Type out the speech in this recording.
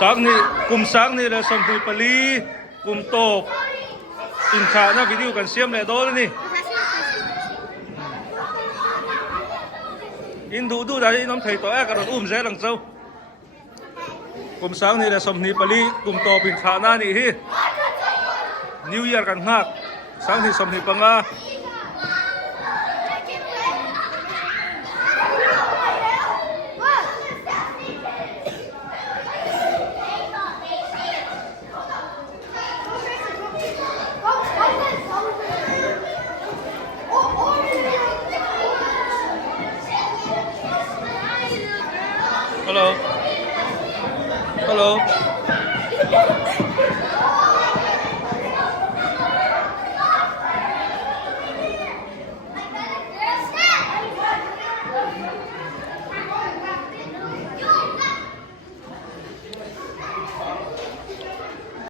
sáng ni là xong thì pali cùng tổ in khá na video cần xem lại đó đi in đủ đấy nó thấy tỏi cả rồi dễ đằng sau cùng sáng ni là xong thì pali cùng tổ in khá na ni hi New Year kan hak sáng thì xong thì panga Hello.